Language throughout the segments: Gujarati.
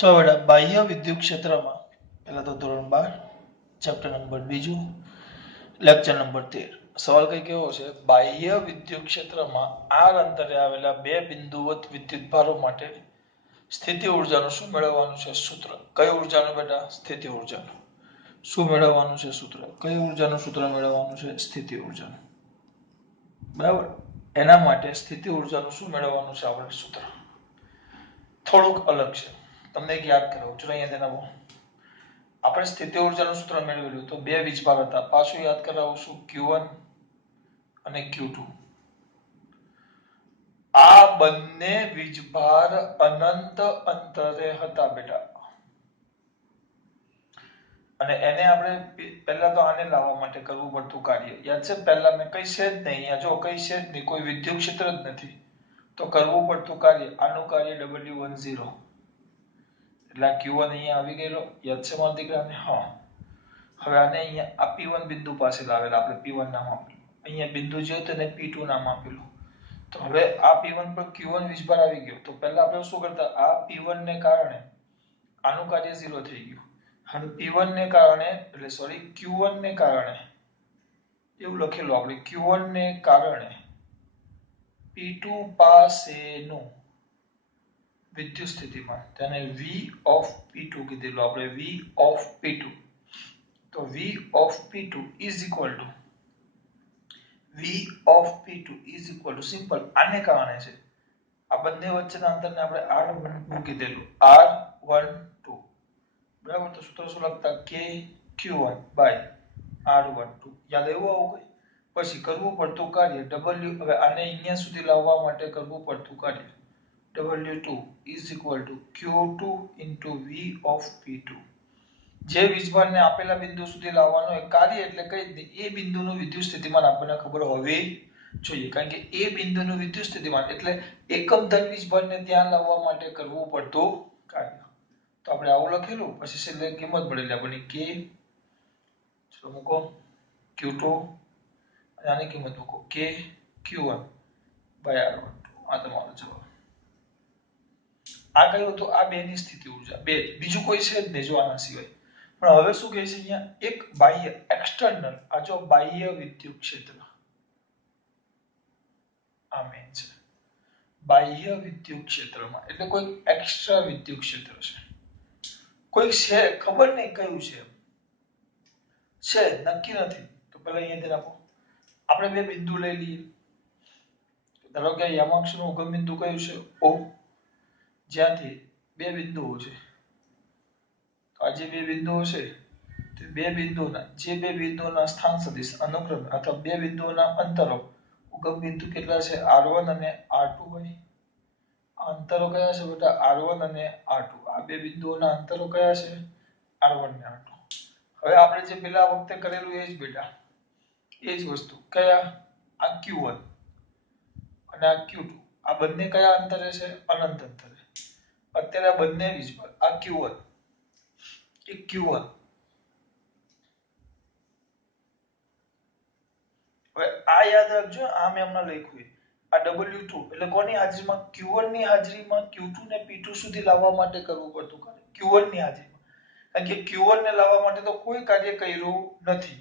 ચલો બેટા, બાહ્ય વિદ્યુત ક્ષેત્રમાં પહેલા તો ધોરણ 12 ચેપ્ટર નંબર 2 લેક્ચર નંબર 13 સવાલ કઈ કેવો છે? બાહ્ય વિદ્યુત ક્ષેત્રમાં આર અંતરે આવેલા બે બિંદુવત વિદ્યુત ભારો માટે સ્થિતિ ઊર્જાનું શું મેળવવાનું છે સૂત્ર? કઈ ઊર્જાનું બેટા? સ્થિતિ ઊર્જાનું. શું મેળવવાનું છે સૂત્ર? કઈ ઊર્જાનું સૂત્ર મેળવવાનું છે? સ્થિતિ ઊર્જાનું. બરાબર. એના માટે સ્થિતિ ઊર્જાનું શું મેળવવાનું છે આપણે સૂત્ર? થોડુંક અલગ છે. તમને એક યાદ કરાવું. ચલો અહીંયા ધ્યાન આપો. આપણે સ્થિતિ ઊર્જાનું સૂત્ર મેળવેલું તો બે વીજભાર હતા. પાછું યાદ કરાવશું, Q1 અને Q2. આ બંને વીજભાર અનંત અંતરે હતા બેટા. અને એને આપણે પહેલા તો આને લાવવા માટે કરવું પડતું કાર્ય યાદ છે? પહેલા મેં કઈ છે જ નહીં. અહીંયા જો કઈ છે જ નહીં, કોઈ વિદ્યુત ક્ષેત્ર જ નથી. તો કરવું પડતું કાર્ય, આનું કાર્ય W10. એટલે Q1 અહીંયા આવી ગયેલો. યાદ છે મારા દીકરાને? હા. હવે આને અહીંયા આ P1 બિંદુ પાસે લાવેલા, આપણે P1 નામ આપેલું. અહીંયા બિંદુ જે હતું એને P2 નામ આપેલું. તો હવે આ P1 પર Q1 વીજભાર આવી ગયો. તો પહેલા આપણે શું કરતા? આ P1 ને કારણે આનું કાર્ય 0 થઈ ગયું. અને P1 ને કારણે એટલે સોરી Q1 ને કારણે એવું લખેલું આપણે, Q1 ને કારણે P2 પાસેનું વિદ્યુત સ્થિતિમાન, તેને V of P2 કીધેલું આપણે, V of P2. તો V of P2 is equal to simple આને કારણે છે. આ બંને વચ્ચેના અંતરને આપણે R12 કીધેલું, R12. બરાબર. તો સૂત્ર શું લખતા? KQ1 by R12. યાદ આવ્યું આવું કઈ? પછી કરવું પડતું કાર્ય W. હવે આને અહીંયા સુધી લાવવા માટે કરવું પડતું કાર્ય W2 is equal to Q2 into V of P2. જે વીજભારને આપેલા બિંદુ સુધી લાવવાનો એક કાર્ય એટલે કઈ નહીં, એ બિંદુનું વિદ્યુત સ્થિતિમાન આપણને ખબર હોવી જોઈએ. કારણ કે એ બિંદુનું વિદ્યુત સ્થિતિમાન એટલે એકમ ધન વીજભારને ત્યાં લાવવા માટે કરવું પડતું કાર્ય. તો આપણે આવું લખેલું. પછી છેલ્લે કિંમત મળેલી આપણને K. ચલો મૂકો Q2 અને આની કિંમત મૂકો KQ1 by R12. આ તમારો જવાબ. આ કયું હતું? આ બે ની સ્થિતિ ઊર્જા. બે, બીજું કોઈ છે જ નહીં જો આના સિવાય. પણ હવે શું કહે છે અહીંયા? એક બાહ્ય એક્સટર્નલ, આ જો બાહ્ય વિદ્યુત ક્ષેત્ર આ મેન છે. બાહ્ય વિદ્યુત ક્ષેત્રમાં એટલે કોઈ એક્સ્ટ્રા વિદ્યુત ક્ષેત્ર છે. કોઈ છે, ખબર નહીં કયું છે, નક્કી નથી. તો પહેલા અહીંયા ધ્યાન આપો. આપણે બે બિંદુ લઈ લઈએ. ધારો કે યમાક્ષનું ઉગમ બિંદુ કયું છે? O. જ્યાંથી બે બિંદુઓ છે. તો આ જે બે બિંદુઓ છે તે બે બિંદુઓના સ્થાન સદિશ અનુક્રમે અથવા બે બિંદુઓના અંતરો ઉગમ બિંદુ કેટલા છે? R1 અને R2 હોય. અંતરો કયા છે બેટા? R1 અને R2. આ બે બિંદુઓના અંતરો કયા છે? R1 અને R2. હવે આપણે જે પેલા વખતે કરેલું એ જ બેટા, એ જ વસ્તુ. કયા? આ Q1 અને આ Q2. આ બંને કયા અંતરે છે? અનંત અંતરે. અત્યારે આ બંને વીજભાર, આ Q1 એક Q1. હવે આ યાદ રાખજો, આ મેં હમણાં લખ્યું. આ W2 એટલે કોની હાજરીમાં? Q1 ની હાજરીમાં Q2 ને P2 સુધી લાવવા માટે કરવું પડતું કાર્ય. Q1 ની હાજરીમાં. કારણ કે Q1 ને લાવવા માટે તો કોઈ કાર્ય કર્યું નથી.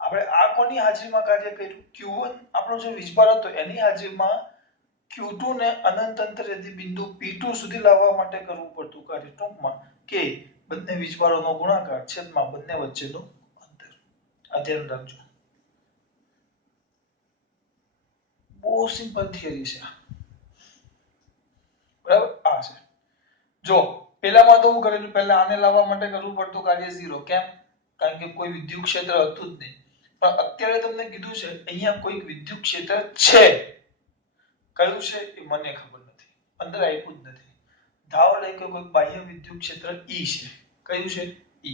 આપણે આ કોની હાજરીમાં કાર્ય કર્યું? Q1 આપણો જે વીજભાર હતો એની હાજરીમાં Q2 ને અનંત અંતરેથી બિંદુ P2 સુધી લાવવા માટે કરવું પડતું કાર્ય. ટૂંકમાં કે બંને વીજભારોનો ગુણાકાર છેદમાં બંને વચ્ચેનું અંતર. આ ધ્યાન રાખજો. બહુ સિમ્પલ થિયરી છે. બરાબર. આ છે. જો પેલામાં તો હું કરેલું, પહેલા આને લાવવા માટે કરવું પડતું કાર્ય 0. કેમ? કારણ કે કોઈ વિદ્યુત ક્ષેત્ર હતું જ નહીં. પણ અત્યારે તમને કીધું છે અહીંયા કોઈ વિદ્યુત ક્ષેત્ર છે. કયું છે એ મને ખબર નથી, અંદર આપ્યું જ નથી. ધારો લઈ કે કોઈ બાહ્ય વિદ્યુત ક્ષેત્ર E છે. કયું છે? E.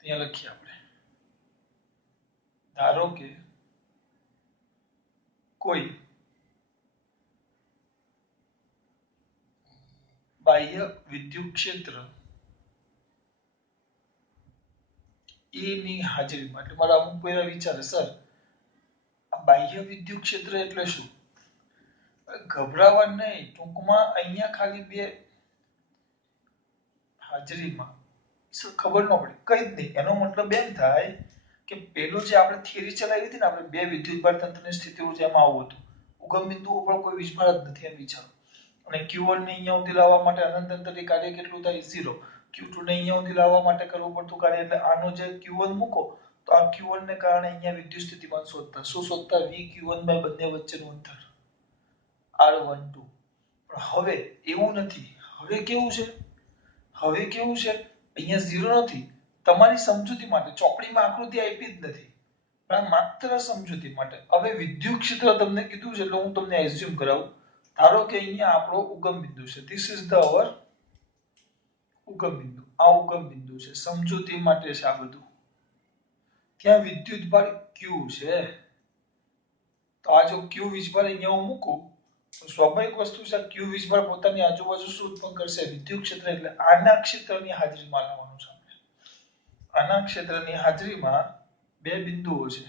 ત્યાં લખીએ આપણે. ધારો કે કોઈ બાહ્ય વિદ્યુત ક્ષેત્ર E ની હાજરીમાં, એટલે મારા અમુક પહેલા વિચારે, સર આ બાહ્ય વિદ્યુત ક્ષેત્ર એટલે શું? ગભરાવા નહીં. ટૂંકમાં અહીંયા ખાલી બે હાજરીમાં ખબર ન પડી કઈ જ નહીં. એનો મતલબ એમ થાય કે પેલો જે આપણે થિયરી ચલાવી હતી ને, આપણે બે વિદ્યુતભાર તંત્રની સ્થિતિ ઊર્જામાં આવું હતું, ઉગમ બિંદુઓ પર કોઈ વીજભાર જ નથી એમ વિચારો. અને Q1 ને અહીંયા સુધી લાવવા માટે અનંત અંતરે કાર્ય કેટલું થાય? 0. Q2 ને અહીંયા સુધી લાવવા માટે કરવું પડતું કાર્ય, એટલે આનો જે Q1 મૂકો તો આ Q1 ને કારણે અહીંયા વિદ્યુત સ્થિતિમાન શોધતા શું શોધતા? VQ1 બાય બંને વચ્ચેનું અંતર R12. પણ હવે એવું નથી. હવે કેવું છે? હવે કેવું છે? અહીંયા 0 નથી. તમારી સમજૂતી માટે ચોપડીમાં આકૃતિ આપી જ નથી, પણ માત્ર સમજૂતી માટે. હવે વિદ્યુત ક્ષેત્ર તમને કીધું છે એટલે હું તમને એઝ્યુમ કરાવું. ધારો કે અહીંયા આપણો ઉગમ બિંદુ છે. ધીસ ઇઝ ધ અવર ઉગમ બિંદુ. આ ઉગમ બિંદુ છે. સમજૂતી માટે છે આ બધું. ત્યાં વિદ્યુતભાર Q છે. તો આ જો Q વીજભાર અહીંયા હું મૂકું તો સ્વાભાવિક વસ્તુ છે, Q વીજભાર પોતાની આજુબાજુ શું ઉત્પન્ન કરશે? વિદ્યુત ક્ષેત્ર. એટલે આના ક્ષેત્રની હાજરીમાં લાવવાનું છે આપણે. આના ક્ષેત્રની હાજરીમાં બે બિંદુઓ છે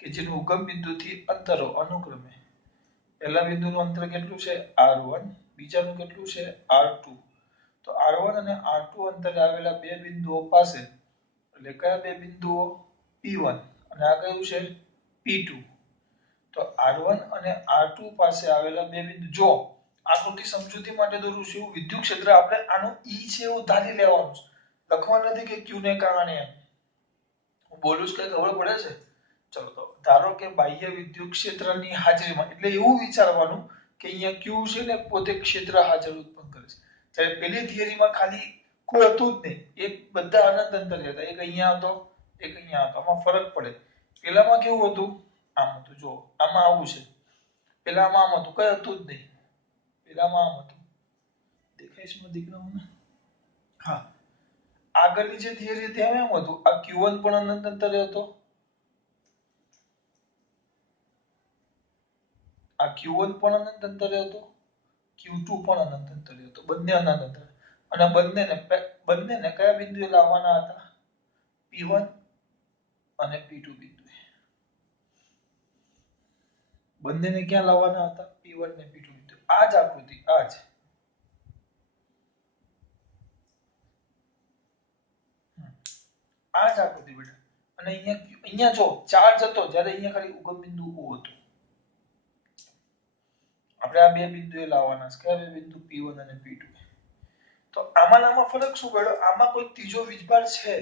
કે જેનું ઉગમ બિંદુથી અંતરો અનુક્રમે પહેલા બિંદુનું અંતર કેટલું છે? R1. બીજાનું કેટલું છે? R2. તો R1 અને R2 અંતરે આવેલા બે બિંદુઓ પાસે, એટલે કયા બે બિંદુઓ? P1 અને આ કયું છે? P2. તો R1 અને R2 પાસે આવેલા બે બિંદુ, જો આકૃતિ સમજૂતી માટે દોરું છું, વિદ્યુત ક્ષેત્ર આપણે આનું E છે એવું ધારી લેવાનું છે, લખવાનું નથી કે Q ને કારણે. હું બોલું છું કે ખબર પડે છે? ચલો તો ધારો કે બાહ્ય વિદ્યુત ક્ષેત્રની હાજરીમાં, એટલે એવું વિચારવાનું કે અહીંયા Q છે ને પોતે ક્ષેત્ર હાજર ઉત્પન્ન કરે છે. ત્યારે પેલી થિયરીમાં ખાલી કોઈ હતું જ નહીં, એક બધા અનંત અંતરે હતા. એક અહીંયા હતો, એક અહીંયા હતો. આમાં ફરક પડે. પેલામાં કેવું હતું? આમ હતું. જો આમાં આવું છે, પેલામાં આમ હતું, કઈ હતું જ નહીં. પેલામાં આમ હતું. દેખાય છે દીકરાઓને? હા. આગળની જે થિયરી હતી એમ હતું, આ Q1 પણ અનંત અંતરે હતો, આ Q1 પણ અનંત અંતરે હતો, Q2 પણ અનંત અંતરે હતો. બંને અનંત અંતરે. અને બંનેને કયા બિંદુએ લાવવાના હતા? P1 અને P2 બિંદુએ. બંનેને ક્યાં લાવવાના હતા? P1 ને P2 બિંદુ. આ જ આકૃતિ, આ જ. આ જ આકૃતિ બેટા. અને અહીંયા જો ચાર્જ હતો, જ્યારે અહીંયા ખાલી ઉગમ બિંદુ O હતું. આપણે આ બે બિંદુએ લાવવાના છે. કયા બે બિંદુ? P1 અને P2. તો આમાં ફરક શું પડ્યો? આમાં કોઈ ત્રીજો વીજભાર છે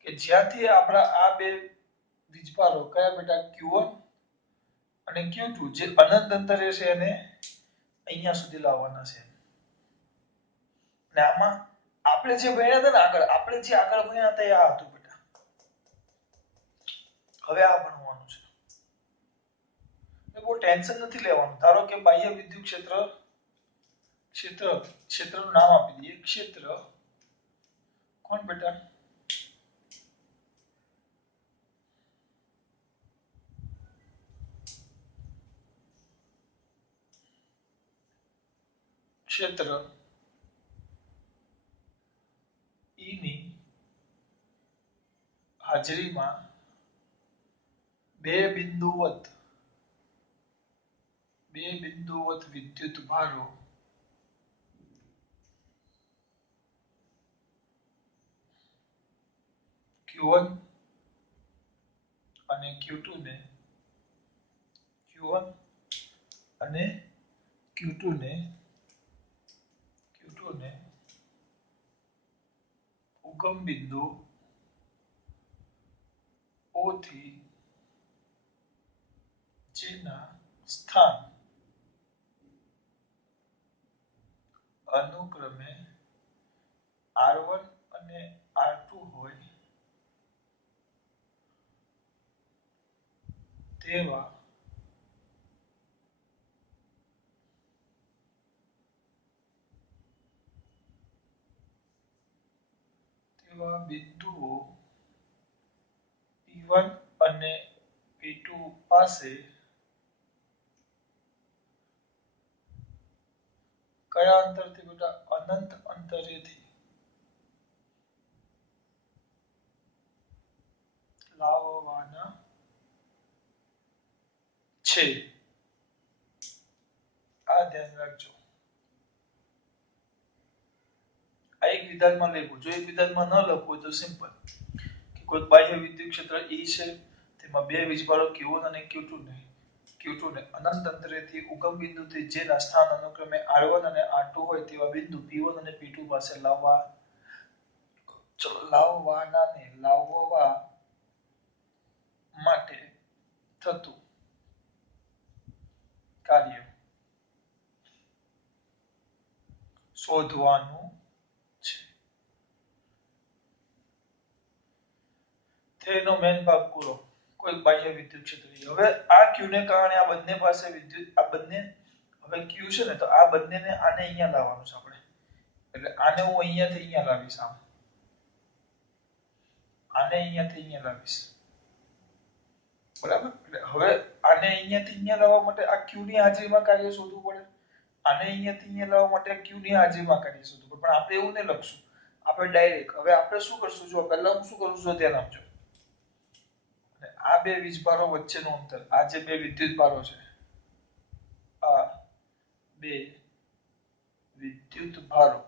કે જ્યાંથી આપણા આ બે વીજભારો કયા બેટા? Q1 અને Q2 જે અનંત અંતરે છે એને અહીંયા સુધી લાવવાના છે. અને આમાં આપણે જે ભણ્યા હતા ને આગળ, આપણે જે આગળ ભણ્યા હતા એ આ હતું બેટા. હવે આ ભણવાનું છે. બહુ ટેન્શન નથી લેવાનું. ધારો કે બાહ્ય વિદ્યુત ક્ષેત્રનું નામ આપી દઈએ. ક્ષેત્ર કોણ બેટા? ક્ષેત્ર E ની હાજરીમાં બે બિંદુવત વિદ્યુત ભારો Q1 અને Q2 ને ઉગમ બિંદુ O થી જેના સ્થાન અનુક્રમે R1 અને R2 હોય તેવા બિંદુઓ P1 અને P2 પાસે કયા અંતરથી બેટા? અનંત અંતરેથી લાવવાના છે. આ ધ્યાન રાખજો. આ એક વિધાનમાં લખવું. જો એક વિધાનમાં ન લખવું હોય તો સિમ્પલ કે કોઈ બાહ્ય વિદ્યુત ક્ષેત્ર E છે, તેમાં બે વીજભારો Q1 અને Q2 ને અનંત અંતરેથી ઉગમ બિંદુથી જેના સ્થાન અનુક્રમે R1 અને R2 હોય તેવા બિંદુ P1 અને P2 પાસે લાવવા માટે થતું કાર્ય શોધવાનું છે. તેનો મેન ભાગ પૂરો. કોઈ બાહ્ય વિદ્યુત ક્ષેત્ર. હવે આ Q ને કારણે આ બંને પાસે વિદ્યુત આ બંને હવે Q છે ને તો આ બંનેને આને અહીંયા લાવવાનું છે આપણે. એટલે આને હું અહીંયાથી અહીંયા લાવીશ આમ. આને અહીંયાથી અહીંયા લાવીશ. બરાબર? એટલે હવે આને અહીંયાથી અહીંયા લાવવા માટે આ Q ની હાજરીમાં કાર્ય શોધવું પડે. આને અહીંયાથી અહીંયા લાવવા માટે Q ની હાજરીમાં કાર્ય શોધવું પડે. પણ આપણે એવું નહીં લખશું. આપણે ડાયરેક્ટ હવે આપણે શું કરશું? જો પહેલા હું શું કરું છું ધ્યાન આપજો. આ બે વીજભારો વચ્ચેનું અંતર, આ જે બે વિદ્યુત ભારો છે, આ બે વિદ્યુત ભારો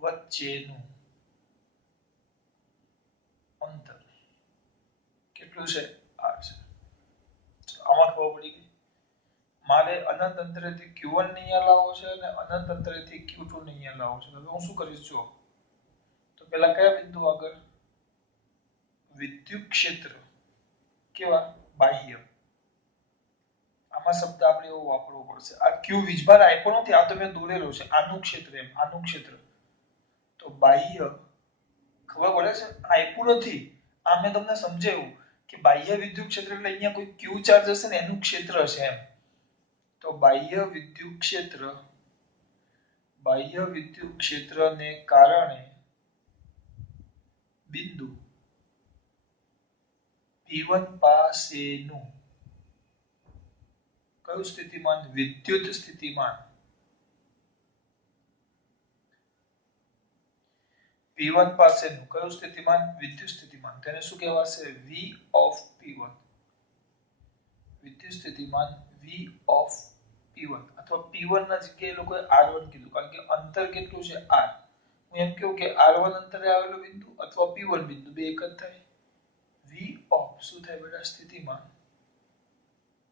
વચ્ચેનું અંતર કેટલું છે? R છે. આમાં ખબર પડી ગઈ. મારે અનંત અંતરેથી Q1 ને અહીંયા લાવવો છે અને અનંત અંતરેથી Q2 ને અહીંયા લાવવો છે. હવે હું શું કરીશ જો તો પેલા કયા બિંદુ આગળ વિદ્યુત ક્ષેત્ર કેવા બાહ્ય. આમાં શબ્દ આપણે એવો વાપરવો પડશે. આ Q વીજભાર આપ્યો નથી, આ તો મેં દોરેલો છે. આનું ક્ષેત્ર એમ, આનું ક્ષેત્ર. તો બાહ્ય ખબર પડે છે? આપ્યું નથી. આ મેં તમને સમજાવ્યું કે બાહ્ય વિદ્યુત ક્ષેત્ર એટલે અહીંયા કોઈ Q ચાર્જ હશે ને એનું ક્ષેત્ર છે એમ. તો બાહ્ય વિદ્યુત ક્ષેત્રને કારણે બિંદુ P1 પાસેનું કયું સ્થિતિમાન? વિદ્યુત સ્થિતિમાન. P1 પાસેનું કયું સ્થિતિમાન? વિદ્યુત સ્થિતિમાન. તેને શું કહેવાશે? V of P1. વિદ્યુત સ્થિતિમાન V of P1 અથવા P1 ના જગ્યાએ લોકોએ R1 કીધું કારણ કે અંતર કેટલું છે? R. હું એમ કહું કે R1 અંતરે આવેલું બિંદુ અથવા P1 બિંદુ બે એક જ થાય. V of શું થાય બેટા? સ્થિતિમાન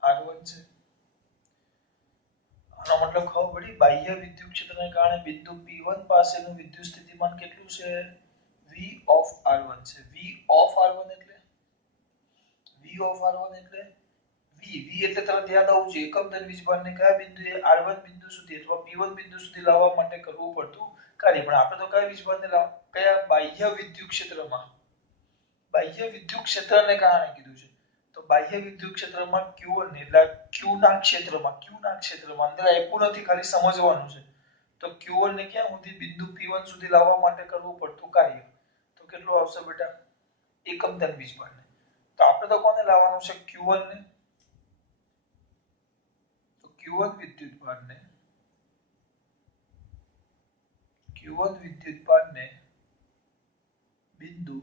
R1 છે. આનો મતલબ ખબર પડી? બાહ્ય વિદ્યુત ક્ષેત્રને કારણે બિંદુ P1 પાસેનું વિદ્યુત સ્થિતિમાન કેટલું છે? V of R1 છે. V of R1 એટલે V એટલે તરત યાદ આવવું જોઈએ એકમ ધન વીજભારને કયા બિંદુએ R1 બિંદુ સુધી અથવા P1 બિંદુ સુધી લાવવા માટે કરવું પડતું કાર્ય. પણ આપણે તો કયા વીજભારને કયા બાહ્ય વિદ્યુત ક્ષેત્રમાં બાહ્ય વિદ્યુત ક્ષેત્રને કારણે કીધું છે. તો બાહ્ય વિદ્યુત ક્ષેત્રમાં Q1 એટલે Q ના ક્ષેત્રમાં અંદર આપ્યું નથી, ખાલી સમજવાનું છે. તો Q1 ને ક્યાં સુધી? બિંદુ P1 સુધી લાવવા માટે કરવું પડતું કાર્ય. તો કેટલું આવશે બેટા? એકમ ધન વીજભારને. તો આપણે તો કોને લાવવાનું છે? Q1 ને. તો Q1 વિદ્યુત ભારને બિંદુ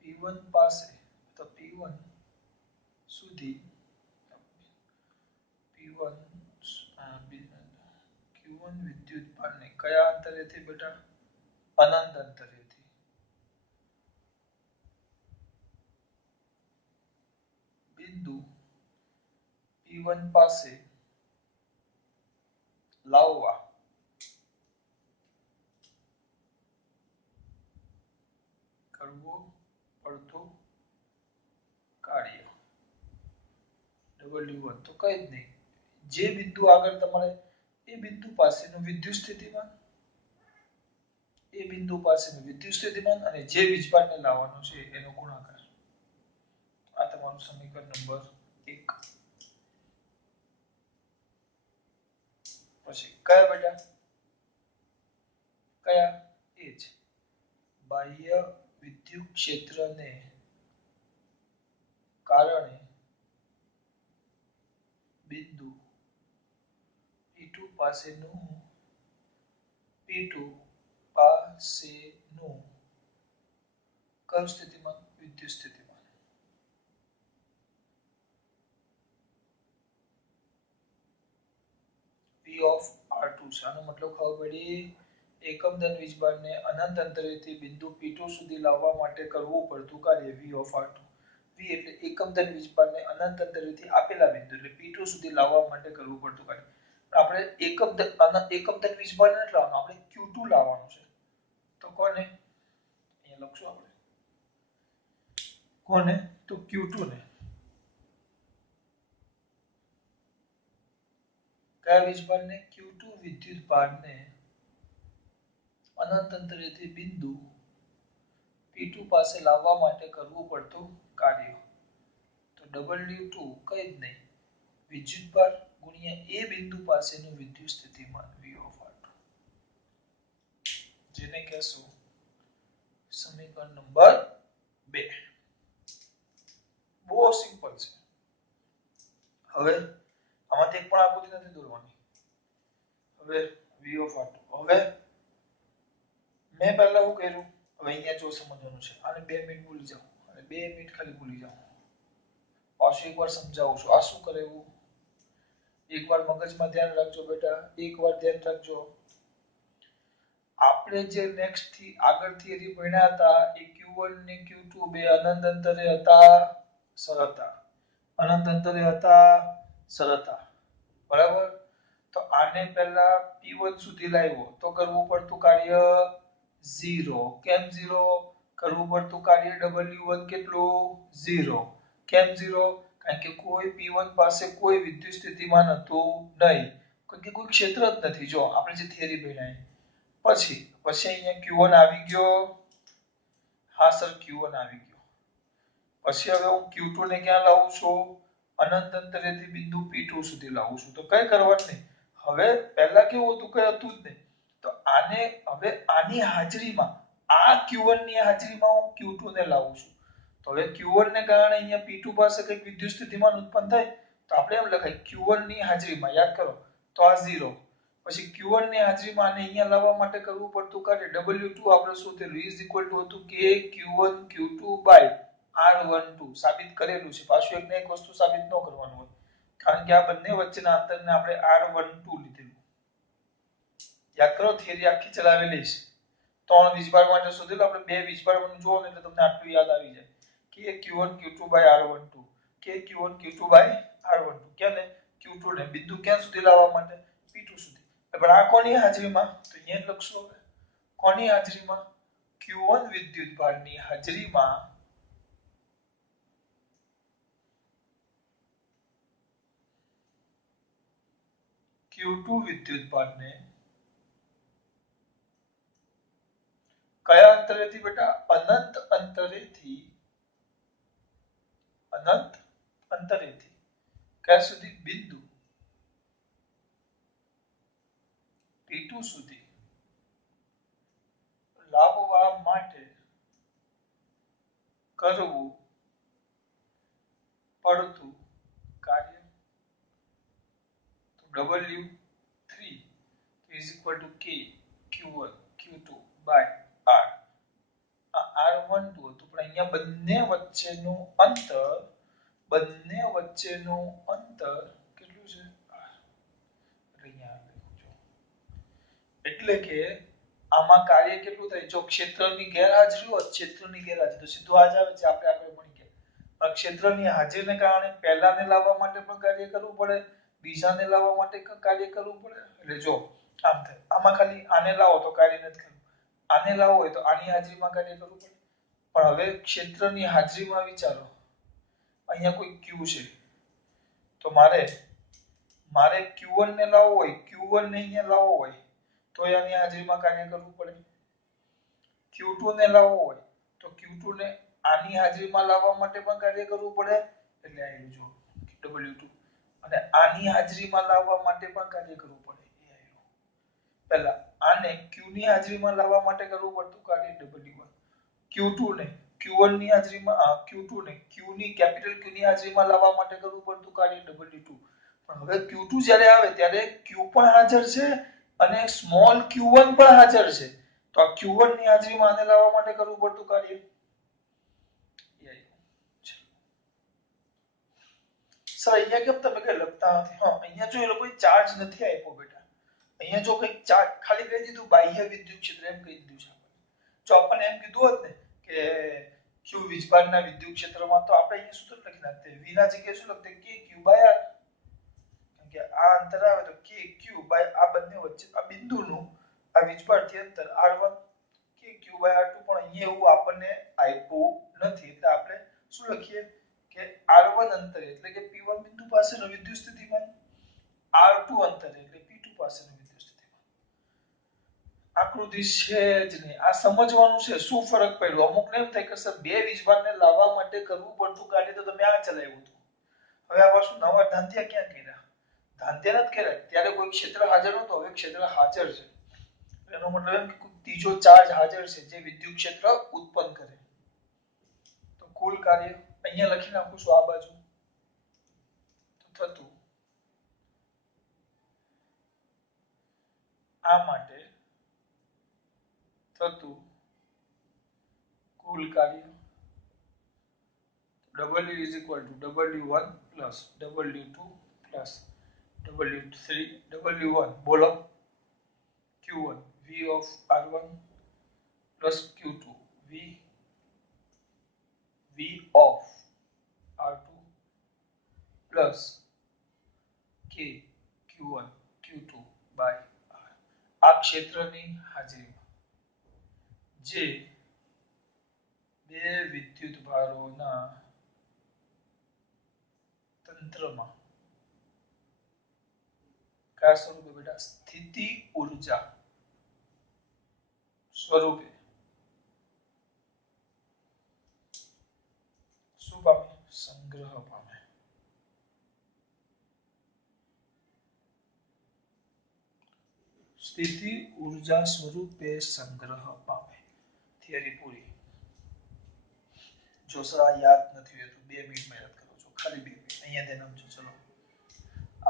P1 પાસે તો P1 સુધી Q1 વિદ્યુત ભારને કયા અંતરેથી બેટા? અનંત અંતરેથી બિંદુ P1 પાસે લાવવા કરવું પડતું કાર્ય. W1 તો કઈ જ નહીં. જે બિંદુ આગળ તમારે એ બિંદુ પાસેનું વિદ્યુત સ્થિતિમાન અને જે વીજભારને લાવવાનો છે એનો ગુણાકાર. આ તમારું સમીકરણ નંબર 1. પછી કયા બેટા? કયા? એ જ બાહ્ય વિદ્યુત ક્ષેત્રને કારણે બિંદુ P2 પાસેનું કયું સ્થિતિમાન? વિદ્યુત સ્થિતિમાન. P of R2 છે. આનો મતલબ ખબર પડી? એકમ ધન વીજભારને અનંત અંતરેથી બિંદુ P2 સુધી લાવવા માટે કરવું પડતું કાર્ય V of R2. V એટલે એકમ ધન વીજભારને અનંત અંતરેથી આપેલા બિંદુ એટલે P2 સુધી લાવવા માટે કરવું પડતું કાર્ય. આપણે એકમ ધન વીજભાર નથી લાવવાનું, આપણે Q2 લાવવાનું છે. તો કોને અહીંયા લખશું આપણે, કોને તો Q2 ને. કયા વીજભારને? Q2 વિદ્યુત ભારને અનંત અંતરેથી બિંદુ P2 પાસે લાવવા માટે કરવું પડતું કાર્ય. તો W2 કઈ જ નહીં, વિદ્યુતભાર ગુણ્યા એ બિંદુ પાસેનું વિદ્યુત સ્થિતિમાન V of R2, જેને કહેશું સમીકરણ નંબર 2. બહુ સિમ્પલ છે. હવે આમાંથી એક પણ આકૃતિ નથી દોરવાની. હવે V of R2, હવે મેં પહેલા શું કર્યું, હવે અહીંયા જો સમજવાનું છે. આને 2 મિનિટ ભૂલી જાઓ, અને 2 મિનિટ ખાલી ભૂલી જાઓ. પાછું એકવાર સમજાવું છું. આ શું કરે એવું એકવાર મગજમાં ધ્યાન રાખજો બેટા, એકવાર ધ્યાન રાખજો. આપણે જે નેક્સ્ટ થી આગળ થિયરી ભણ્યા હતા એ Q1 ને Q2 બે અનંત અંતરે હતા, સરતા. અનંત અંતરે હતા, સરતા. બરાબર? તો આને પહેલા P1 સુધી લાવ્યો તો કરવું પડતું કાર્ય 0. કેમ 0? કરવું પડતું કાર્ય W1 કેટલું? 0. કેમ 0? કારણ કે કોઈ P1 પાસે કોઈ વિદ્યુત સ્થિતિમાન હતું નહીં, કારણ કે કોઈ ક્ષેત્ર જ નથી. જો આપણે જે થિયરી ભણ્યા પછી અહીંયા Q1 આવી ગયો. હા સર, Q1 આવી ગયો. પછી હવે હું Q2 ને ક્યાં લાવું છું? અનંત અંતરેથી બિંદુ P2 સુધી લાવું છું. તો કઈ કરવાનું નહીં. હવે પહેલા કેવું હતું, કઈ હતું જ નહીં. તો આને હવે આની હાજરીમાં, આ Q1 ની હાજરીમાં હું Q2 ને લાવું છું. તો હવે Q1 ને કારણે અહીંયા P2 પાસે કંઈક વિદ્યુત સ્થિતિમાન ઉત્પન્ન થાય. તો આપણે એમ લખાય Q1 ની હાજરીમાં, યાદ કરો તો આ 0. પછી Q1 ની હાજરીમાં આને અહીંયા લાવવા માટે કરવું પડતું કાર્ય W2 આપણે શોધેલું is equal to હતું કે Q1 Q2 by R12 સાબિત કરેલું છે. પાછું એક ને એક વસ્તુ સાબિત ન કરવાનું હોય, કારણ કે આ બંને વચ્ચેના અંતરને આપણે R12 લીધેલું. યાદ કરો, થિયરી આખી ચલાવેલી છે. 3 વીજભાર માટે શોધેલું, આપણે 2 વીજભાર મને જોવો એટલે તમને આટલું યાદ આવી જાય કે Q1 Q2 by R12 કે Q1 Q2 by R12. કેને? Q2 ને બિંદુ ક્યાં સુધી લાવવા માટે? P2 સુધી. પણ આ કોની હાજરીમાં? તો અહીંયા લખશું હવે. કોની હાજરીમાં? Q1 વિદ્યુતભારની હાજરીમાં Q2 વિદ્યુતભારને કયા અંતરેથી બેટા? અનંત અંતરેથી. અનંત અંતરેથી ક્યાં સુધી? બિંદુ P2 સુધી લાવવા માટે કરવું પડતું કાર્ય. તો W3 is equal to K Q1 Q2 by R. આ R12 હતું, પણ અહીંયા બંને વચ્ચેનું અંતર કેટલું છે? એટલે કે આમાં કાર્ય કેટલું થાય? જો ક્ષેત્રની ગેરહાજરી હોય, ક્ષેત્રની ગેરહાજરી તો સીધું આ જ આવે છે, આપણે આગળ ભણી ગયા. પણ ક્ષેત્રની હાજરીને કારણે પહેલાને લાવવા માટે પણ કાર્ય કરવું પડે, બીજાને લાવવા માટે પણ કાર્ય કરવું પડે. એટલે જો આમ થાય, આમાં ખાલી આને લાવો તો કાર્ય નથી કરવું, આને લાવો હોય તો આની હાજરીમાં કાર્ય કરવું પડે. પણ હવે ક્ષેત્રની હાજરીમાં વિચારો, અહીંયા કોઈ Q છે, તો મારે Q1 ને લાવવો હોય, Q1 ને અહીંયા લાવવો હોય તો આની હાજરીમાં કાર્ય કરવું પડે. Q2 ને લાવવો હોય તો Q2 ને આની હાજરીમાં લાવવા માટે પણ કાર્ય કરવું પડે. એટલે આયલું જો W2, અને આની હાજરીમાં લાવવા માટે પણ કાર્ય કરવું પડે. એ આયલું. પહેલા આને Q ની હાજરીમાં લાવવા માટે કરવું પડતું કાર્ય W1. Q2 ને Q1 ની હાજરીમાં, Q2 ને Q ની કેપિટલ Q ની હાજરીમાં લાવવા માટે કરવું પડતું કાર્ય W2. પણ હવે Q2 જ્યારે આવે ત્યારે Q પણ હાજર છે અને સ્મોલ q1 પણ હાજર છે. તો આ q1 ની હાજરીમાં આને લાવવા માટે કરવું પડતું કાર્ય. સર અહીંયા કેમ તમે કઈ લખતા નથી? હા, અહીંયા જો એ લોકોએ ચાર્જ નથી આપ્યો બેટા, અહીંયા જો કંઈક ચાર્જ ખાલી કહી દીધું બાહ્ય વિદ્યુત ક્ષેત્ર એમ કહી દીધું છે આપણને. જો આપણને એમ કીધું હોત ને કે ક્યુ વીજભારના વિદ્યુત ક્ષેત્રમાં તો આપણે અહીંયા સૂત્ર લખી નાખતે v ના જગ્યાએ શું લખતે કે q બાય r. કારણ કે આ અંતર આવે તો કે q બાય આ બંને વચ્ચે આ બિંદુનું આ વીજભારથી અંતર r1 કે q બાય r2 પણ અહીંયા એવું આપણને આપ્યું નથી એટલે આપણે શું લખીએ કે r1 અંતર એટલે કે p1 બિંદુ પાસેનો વિદ્યુત સ્થિતિમાન, r2 અંતર એટલે p2 પાસેનો વિદ્યુત સ્થિતિમાન. આકૃતિ છે જ નહીં. આ સમજવાનું છે શું ફરક પડ્યો. અમુકને એમ થાય કે સર બે વીજભારને લાવવા માટે કરવું પડતું કાર્ય તો તમે આ ચલાવ્યું હતું. હવે આ વસ્તુ નવા ધાંધિયા ક્યાં કર્યા? ધાંધિયા નથી કર્યા. ત્યારે કોઈ ક્ષેત્ર હાજર નહોતો, હવે ક્ષેત્ર હાજર છે. એનો મતલબ એમ કે ત્રીજો ચાર્જ હાજર છે જે વિદ્યુત ક્ષેત્ર ઉત્પન્ન કરે. તો કુલ કાર્ય અહીંયા લખી નાખું છું આ બાજુ તો થતું આ માટે થતું કુલ કાર્ય W is equal to W1 plus W2 plus W3 W1 બોલો Q1 V of R1 plus Q2 V of R2 plus K Q1 Q2 by R. આ ક્ષેત્રની હાજરીમાં જે બે વિદ્યુત ભારોના તંત્રમાં કયા સ્વરૂપે બેટા સ્થિતિ ઊર્જા સ્વરૂપે શું પામે? સંગ્રહ પામે. સ્થિતિ ઊર્જા સ્વરૂપે સંગ્રહ પામે. થિયરી પૂરી. જો સર આ યાદ નથી હોય તો 2 મિનિટમાં યાદ કરો છો, ખાલી 2 મિનિટ. અહીંયા ધ્યાન આપજો. ચલો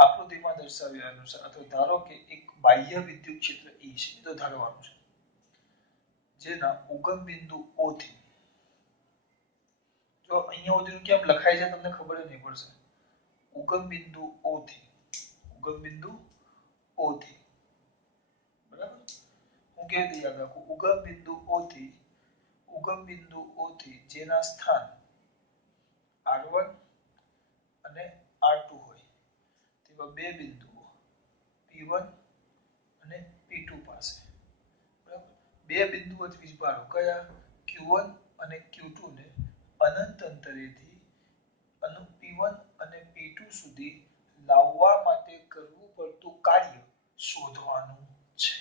આકૃતિમાં દર્શાવ્યા અનુસાર અથવા ધારો કે એક બાહ્ય વિદ્યુત ક્ષેત્ર E છે, તો ધારવાનું છે જેના ઉગમ બિંદુ O થી, જો અહીંયા સુધીનું કેમ લખાય છે તમને ખબર નહીં પડશે. ઉગમ બિંદુ O થી, ઉગમ બિંદુ O થી, બરાબર. હું કેવી રીતે યાદ રાખું? ઉગમ બિંદુ O થી, ઉગમ બિંદુ O થી જેના સ્થાન R1 અને R2 હોય તેવા બે બિંદુઓ P1 અને P2 પાસે, બરાબર. બે બિંદુઓ વીજભારો કયા? Q1 અને Q2 ને અનંત અંતરેથી P1 અને P2 સુધી લાવવા માટે કરવું પડતું કાર્ય શોધવાનું છે.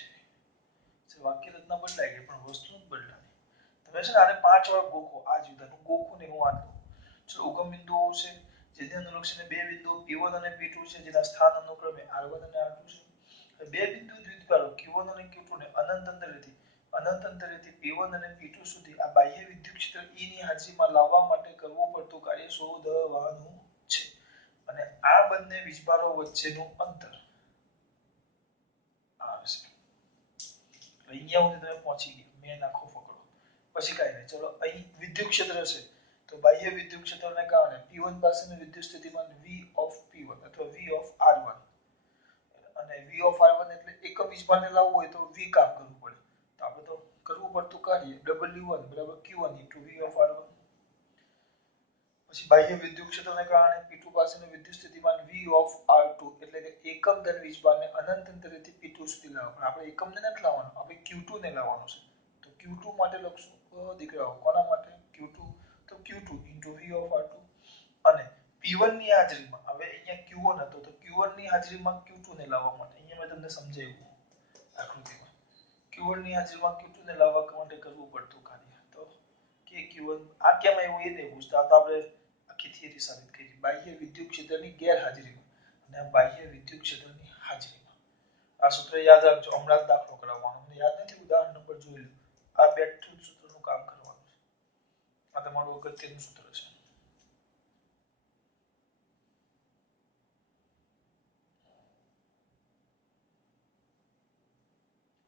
વાક્ય રચના બદલાઈ ગઈ પણ વસ્તુ જ બદલાની. તમે છે ને આને 5 વાર ગોખો. આ જ વિધાન ગોખું ને હું વાંચું. ચલો ઉગમ બિંદુઓ છે જેની અનુલક્ષીને બે બિંદુઓ P1 અને P2 છે જેના સ્થાન અનુક્રમે R1 અને R2 છે. બે બિંદુ દ્વિધ્રુવો Q1 અને Q2 ને અનંત અંતરેથી P1 અને P2 સુધી આ બાહ્ય વિદ્યુત ક્ષેત્ર E ની હાજરીમાં લાવવા માટે કરવું પડતું કાર્ય શોધવાનું છે. અને આ બંને વીજભારો વચ્ચેનું અંતર આ છે. અહીંયા સુધી તમે પહોંચી ગયા. મેં નાખો પકડો. પછી કાંઈ નહીં. ચલો અહીં વિદ્યુત ક્ષેત્ર છે તો બાહ્ય વિદ્યુત ક્ષેત્રને કારણે P1 પાસેનું વિદ્યુત સ્થિતિમાન V of P1 અથવા V of R1 અને V of R1 એટલે એકમ વીજભારને લાવવું હોય તો V કામ કરવું પડે. તો આપણે તો કરવું પડતું કાર્ય W1 બરાબર Q1 into V of R1. પછી બાહ્ય વિદ્યુત ક્ષેત્રને કારણે P2 પાસેનું વિદ્યુત સ્થિતિમાન V of R2 એટલે કે એકમ ધન વીજભારને અનંત અંતરેથી P2 સુધી લાવવાનું. આપણે એકમને નથી લાવવાનું, આપણે Q2 ને લાવવાનું છે. તો Q2 માટે લખશું દીકરાઓ કોના માટે? Q2 તો Q2 into V of R2 અને P1 ની હાજરીમાં, હવે અહીંયા Q1 હતો તો Q1 ની હાજરીમાં Q2 ને લાવવા માટે અહીંયા મેં તમને સમજાવ્યું આકૃતિમાં. Q1 ની હાજરીમાં Q2 ને લાવવા માટે કરવું પડતું કાર્ય તો કે Q1 આ કેમ આવ્યું એ નહીં પૂછતા. તો આપણે આખી થિયરી સાબિત કરી. બાહ્ય વિદ્યુત ક્ષેત્રની ગેરહાજરીમાં અને બાહ્ય વિદ્યુત ક્ષેત્રની હાજરીમાં. આ સૂત્ર યાદ રાખજો. હમણાં જ દાખલો કરાવવાનો. મને યાદ નથી, ઉદાહરણ નંબર જોઈ લો. આ બેઠું સૂત્રનું કામ કરવાનું છે. આ તમારું અગત્યનું સૂત્ર છે.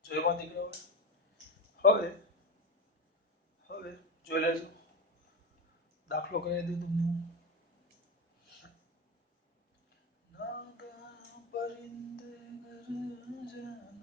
જોઈમાં દીકરાઓ હવે જોઈ લેજો. દાખલો કરી દઉં તમને. નાદા પરિંદે ગરજના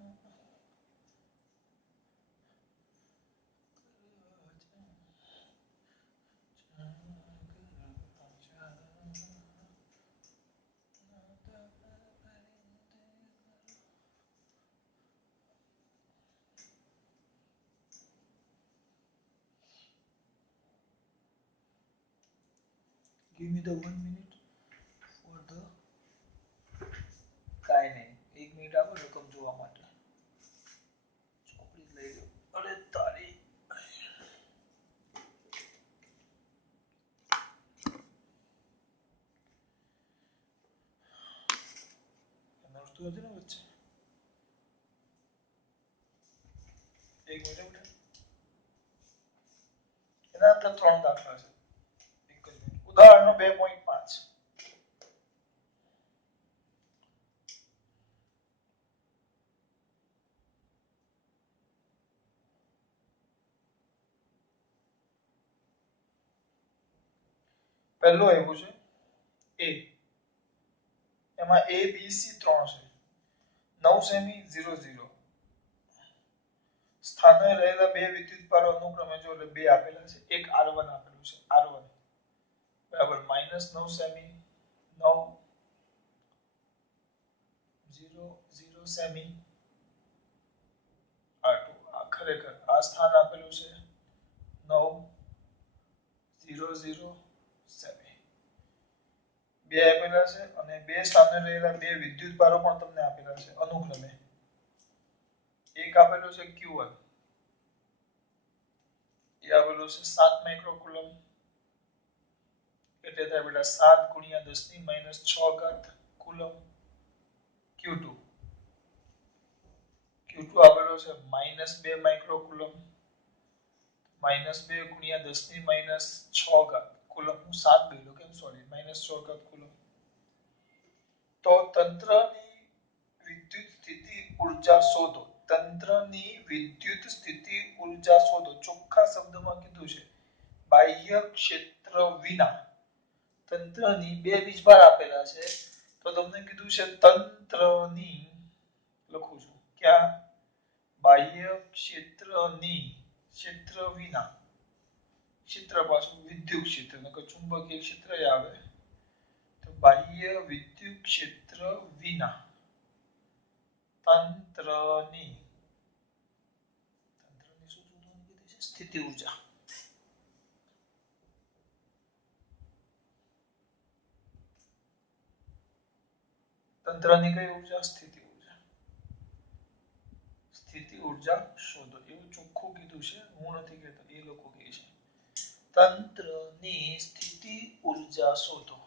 give me the 1 minute for the કાંઈ નહીં 1 મિનિટ આપો રકમ જોવા માટે ચોપડી લઈ લો અરે તારી નડતું નથી ને વચ્ચે 1 મિનિટ બેટા એના અંદર 3 દાખલા છે એક જ મિનિટ ઉદાહરણનો 2.5 પહેલું આવ્યું છે એ એમાં a b c 3 છે 9 સેમી 0 0 સ્થાને રહેલા બે વિદ્યુતભારો અનુક્રમે જો એટલે બે આપેલા છે એક r1 આપેલું છે r1 બરાબર -9 સેમી 9 0 0 સેમી r2 આ ખરેખર આ સ્થાન આપેલું છે 9 0 0 સેમી બે આપેલા છે અને બે સ્થાને રહેલા બે વિદ્યુતભારો પણ તમને આપેલા છે અનુક્રમે એક આપેલું છે q1 એ આપેલું છે 7 માઇક્રોકુલમ એટલે થાય બેટા 7 ગુણ્યા 10 ની -6 ઘાત કુલમ q2 આપેલો છે -2 માઇક્રોકુલમ -2 ગુણ્યા 10 ની -6 ઘાત કુલમ હું 7 બોલ્યો કેમ સોરી -6 ઘાત કુલમ તો તંત્રની વિદ્યુત સ્થિતિ ઊર્જા શોધો તંત્રની વિદ્યુત સ્થિતિ ઊર્જા શોધો ચોખ્ખા શબ્દમાં કીધું છે બાહ્ય ક્ષેત્ર વિના તંત્રની બે વીજભાર આપેલા છે તો તમને કીધું છે તંત્રની લખું છું ક્યાં બાહ્ય ક્ષેત્રની ક્ષેત્ર વિના ક્ષેત્ર પાછું વિદ્યુત ક્ષેત્ર નકર ચુંબકીય ક્ષેત્ર આવે તો બાહ્ય વિદ્યુત ક્ષેત્ર વિના તંત્રની શું શોધવાનું કીધું છે સ્થિતિ ઊર્જા તંત્રની કઈ ઊર્જા સ્થિતિ ઊર્જા શોધો એવું ચોખ્ખું કીધું છે હું નથી કહેતો એ લોકો કહે છે તંત્રની સ્થિતિ ઊર્જા શોધો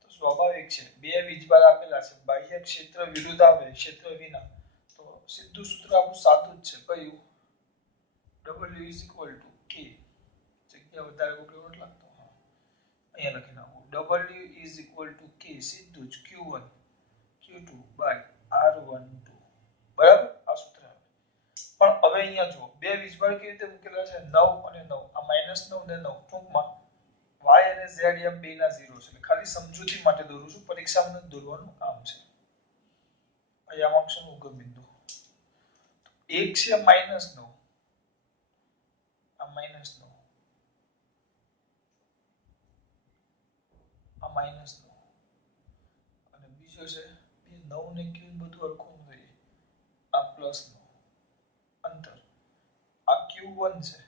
તો સ્વાભાવિક છે બે વીજભાર આપેલા છે બાહ્ય ક્ષેત્ર વિરુદ્ધ આવે ક્ષેત્ર વિના તો સીધું સૂત્ર આપણું સાદું જ છે કયું W = K જગ્યા વધારે બગડ્યો નથી લાગતો અહીંયા લખી નાખું W = K સીધું જ Q1 Q2 / R12 બરાબર આ સૂત્ર પણ હવે અહીંયા જો બે વીજભાર કેવી રીતે મૂકેલા છે 9 અને 9 આ -9 અને 9 ટૂંકમાં y અને z એમ બેના 0 છે ખાલી સમજૂતી માટે દોરું છું પરીક્ષામાં નથી દોરવાનું આમ છે અહીંયા અક્ષરનું ઉગમ બિંદુ એક છે -9 આ -9 આ -9 અને બીજો છે બે 9 ને q બધું હરખું થઈ આ +9 અંતર આ q1 છે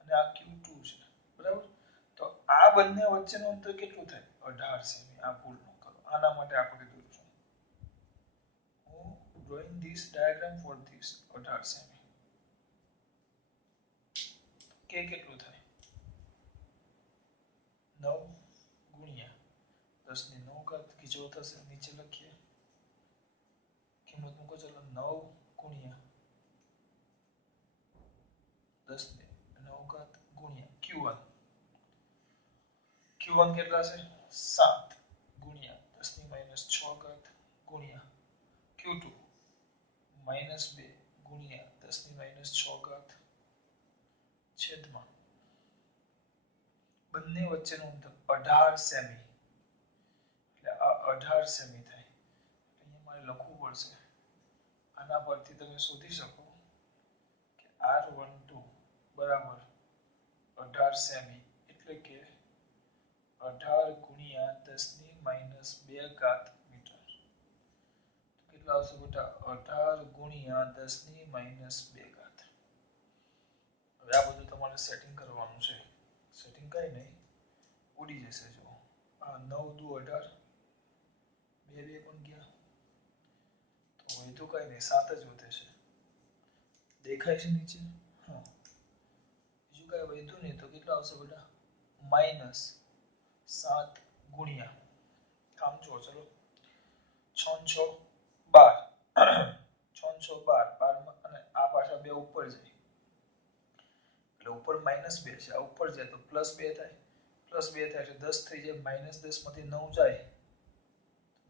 અને આ q2 છે બરાબર તો આ બંને વચ્ચેનું અંતર કેટલું થાય 18 સેમી આ ભૂલ ન કરો આના માટે આપણે દોરું છું હું drawing this diagram for this 18 semi કે કેટલું થાય 9 ગુણ્યા 10 ની 9 ઘાત કીજો થશે નીચે લખીએ કિંમત મૂકો ચલો 9 ગુણ્યા 10 ની 9 ઘાત ગુણ્યા q1 કેટલા છે 7 ગુણ્યા 10 ની -6 ઘાત ગુણ્યા q2 -2 ગુણ્યા 10 ની -6 ઘાત છેદમાં બંને વચ્ચેનું અંતર 18 સેમી એટલે આ 18 સેમી થાય અહીંયા મારે લખવું પડશે આના પરથી તમે શોધી શકો કે R12 બરાબર 18 સેમી એટલે કે 18 ગુણ્યા 10 ની -2 ઘાત મીટર કેટલા આવશે બેટા 18 ગુણ્યા 10 ની -2 ઘાત હવે આ બધું તમારે સેટિંગ કરવાનું છે સેટિંગ કઈ નહીં ઉડી જશે. જો આ 9 દુ 18, બે બે પણ ગયા, તો વધુ કઈ નહીં, 7 જ વધે છે. દેખાય છે નીચે? હા, બીજું કઈ વધ્યું નહીં તો કેટલો આવશે બેટા? -7 ગુણ્યા, આમ જો ચલો, 6 6 12, 6 6 12, અને આ પાછા બે ઉપર જાય એટલે ઉપર -2 છે, આ ઉપર જાય તો +2 થાય, +2 થાય એટલે 10 થઈ જાય, -10 માંથી 9 જાય,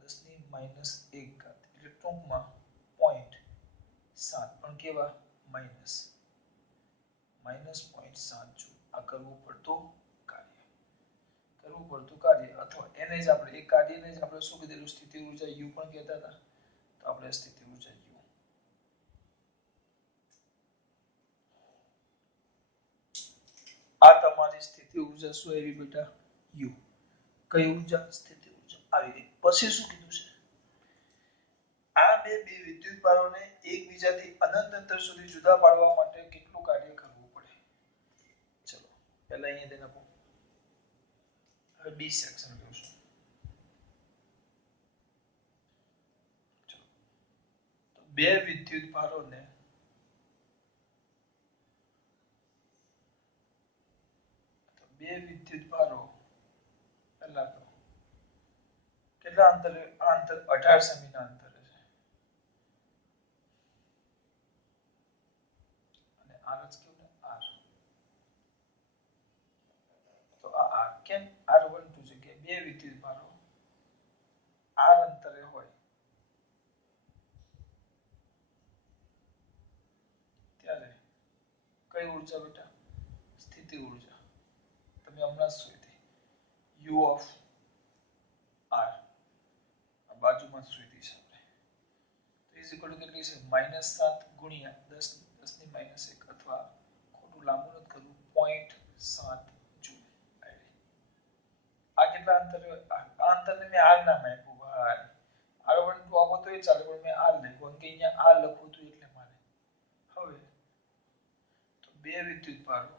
10 ની -1 ઘાત, એટલે ટૂંકમાં 0.7, પણ કેવા? Minus, -0.7 joule. આ કરવું પડતું કાર્ય, અથવા એને જ આપણે, એ કાર્યને જ આપણે શું કીધેલું? સ્થિતિ ઊર્જા U પણ કહેતા હતા. તો આપણે સ્થિતિ ઊર્જા U, આ તમારી સ્થિતિ ઊર્જા શું આવી બેટા? U. કઈ ઊર્જા? સ્થિતિ ઊર્જા આવી ગઈ. પછી શું કીધું છે? આ બે વિદ્યુત ભારોને એકબીજાથી અનંત અંતર સુધી જુદા પાડવા માટે કેટલું કાર્ય કરવું પડે? ચલો પહેલા અહીંયા તેને આપો. હવે બી સેક્શન જોશું. ચલો, તો બે વિદ્યુત ભારોને પહેલા તો કેટલા અંતરે? આ અંતર 18 સેમી ના અંતરે છે, અને આર જ કેવું ને? આર. તો આ આર કેમ? R12 જગ્યાએ બે વિદ્યુત ભારો આર અંતરે હોય ત્યારે કઈ ઊર્જા બેટા? સ્થિતિ ઊર્જા. તમે હમણાં જ શોધી, U ઓફ R, આ બાજુમાં જ શોધી છે આપણે. તો ઇઝ ઇક્વલ ટુ કેટલી છે? -7 ગુણ્યા 10 ની -1, અથવા ખોટું લાંબુ નથી કરવું, 0.7 જૂલ. આ કેટલા અંતરે હોય? આ અંતરને મેં R નામ આપ્યું ભાઈ. R12 આપો તો એ ચાલે, પણ મેં R લખ્યું કે અહીંયા R લખવું હતું એટલે મારે. હવે તો બે વિદ્યુત ભારો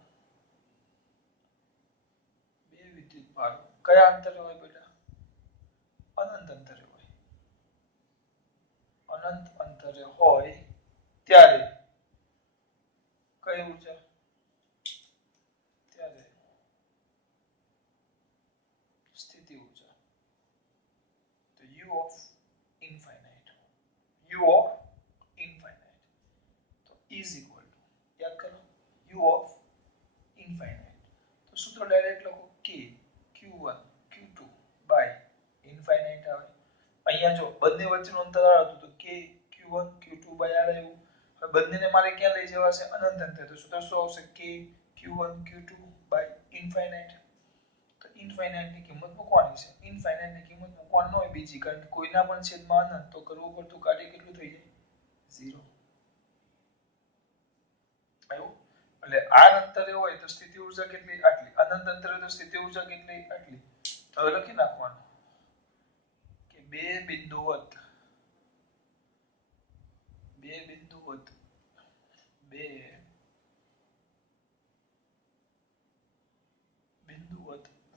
કયા અંતરે હોય બેટા? અનંત અંતરે હોય. અનંત અંતરે હોય ત્યારે કઈ ઊર્જા? ત્યારે સ્થિતિ ઊર્જા. તો U of infinite, U of infinite, તો ઇઝ ઇક્વલ ટુ, યાદ કરો, U ઓફ ઇન્ફાઇનાઇટ. તો સૂત્ર ડાયરેક્ટ લખો, K Q1 Q2 by infinite આવે. અહીંયા જો બંને વચ્ચેનું અંતર r હતું તો K Q1 Q2 by r આવ્યું. હવે બંનેને મારે ક્યાં લઈ જવા છે? અનંત અંતરે. તો સૂત્ર શું આવશે? K Q1 Q2 by infinite. તો ઇન્ફાઇનાઇટ ની કિંમત મૂકવાની છે. ઇન્ફાઇનાઇટ ની કિંમત મૂકવાની ન હોય બીજી, કારણ કે કોઈના પણ છેદમાં અનંત, તો કરવું પડતું કાર્ય કેટલું થઈ જાય? 0. આવ્યું? એટલે r અંતરે હોય તો સ્થિતિ ઊર્જા કેટલી? આટલી. અનંત અંતરે તો સ્થિતિ ઊર્જા કેટલી? આટલી. તો હવે લખી નાખવાનું કે બે બિંદુવત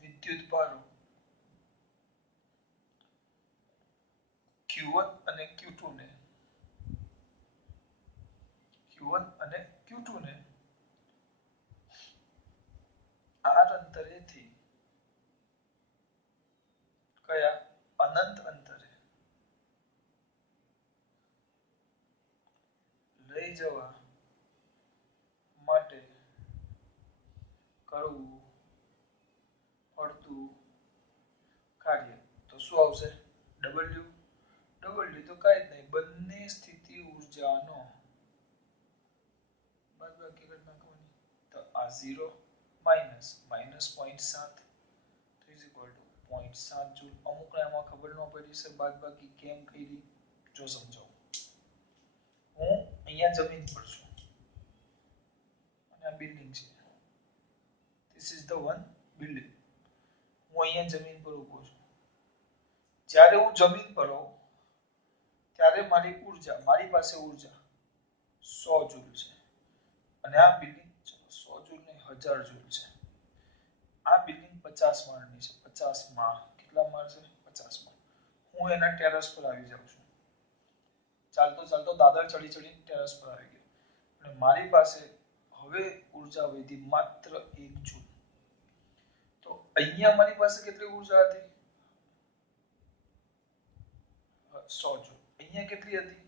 વિદ્યુત ભારો Q1 અને Q2 ને r અંતરેથી કયા? અનંત અંતરે લઈ જવા માટે કરવું પડતું કાર્ય. તો શું આવશે? W. W તો કાંઈ જ નહીં, બંને સ્થિતિ ઊર્જાનો બાદબાકી કરી નાખવાની. તો આ 0 minus -0.7 is equal to 0.7 joule. અમુકને આમાં ખબર ન પડી છે બાદબાકી કેમ કરી, જો સમજાવું. હું અહીંયા જમીન પર છું અને આ બિલ્ડિંગ છે. This is the one building. હું અહીંયા જમીન પર ઊભો છું. જ્યારે હું જમીન પર હોઉં ત્યારે મારી પાસે ઊર્જા 100 જૂલ છે, અને આ બિલ્ડિંગ 100 જૂલ નહીં 1000 જૂલ છે. આ બિલ્ડિંગ 50 માળની છે, 50 માળ. કેટલા માળ છે? 50 માળ. હું એના ટેરેસ પર આવી જાઉં છું. ચાલતો ચાલતો દાદર ચડી ચડીને ટેરેસ પર આવી ગયો અને મારી પાસે હવે ઉર્જા વધી માત્ર 1 જૂલ. તો અહીંયા મારી પાસે કેટલી ઉર્જા હતી? 100 જૂલ. અહીંયા કેટલી હતી?